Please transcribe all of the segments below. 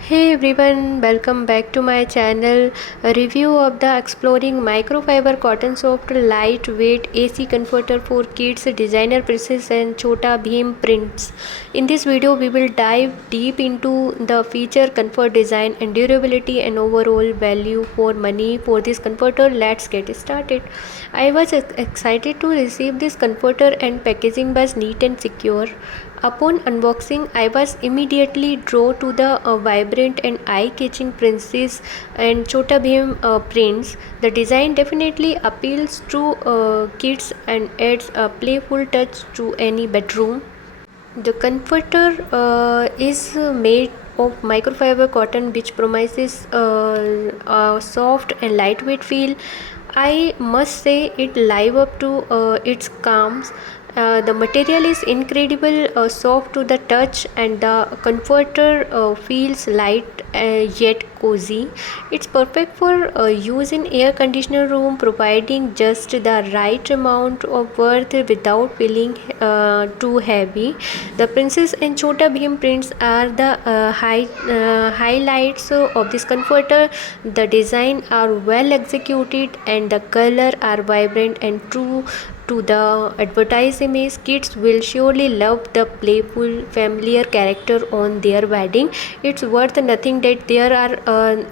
Hey everyone, welcome back to my channel. A review of the exploring microfiber cotton soft lightweight AC comforter for kids, designer pieces and Chota Bheem prints. In this video we will dive deep into the feature, comfort, design and durability and overall value for money for this comforter. Let's get started. I was excited to receive this comforter and packaging was neat and secure. Upon unboxing, I was immediately drawn to the vibrant and eye-catching princess and Chota Bheem prints. The design definitely appeals to kids and adds a playful touch to any bedroom. The comforter is made of microfiber cotton, which promises a soft and lightweight feel. I must say it live up to its charms. The material is incredible, soft to the touch, and the comforter feels light yet cozy. It's perfect for use in air conditioner room, providing just the right amount of warmth without feeling too heavy. The Princess and Chota Bheem prints are the highlights of this comforter. The design are well executed and the color are vibrant and true to the advertised image. Kids will surely love the playful, familiar character on their wedding. It's worth nothing that there are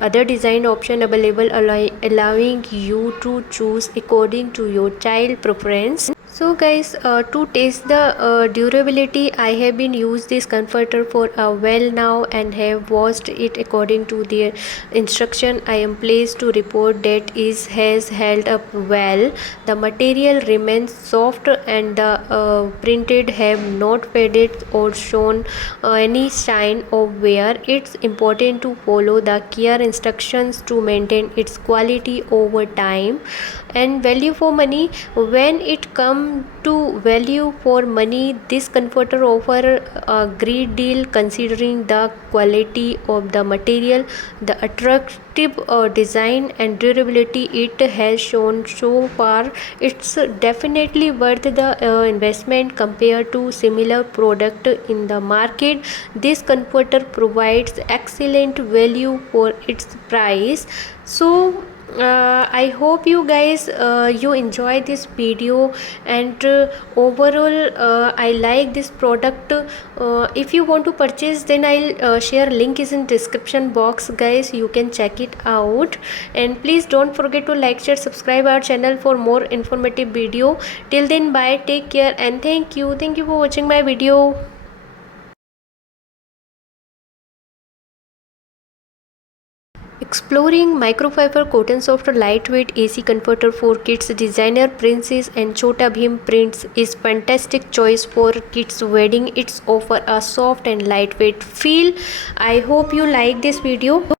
other design options available, allowing you to choose according to your child preference. So guys, to test the durability, I have been used this comforter for a while now and have washed it according to their instruction. I am pleased to report that it has held up well. The material remains soft and the printed have not faded or shown any sign of wear. It's important to follow the care instructions to maintain its quality over time. And value for money, when it comes to value for money, this comforter offer a great deal considering the quality of the material, the attractive design and durability it has shown so far. It's definitely worth the investment compared to similar product in the market. This comforter provides excellent value for its price. So I hope you guys you enjoy this video, and overall I like this product. If you want to purchase, then I'll share link is in description box guys, you can check it out. And please don't forget to like, share, subscribe our channel for more informative video. Till then, bye, take care and thank you for watching my video. Exploring microfiber cotton soft lightweight AC comforter for kids, designer Princess and Chota Bheem prints is fantastic choice for kids wedding. It's offer a soft and lightweight feel. I hope you like this video.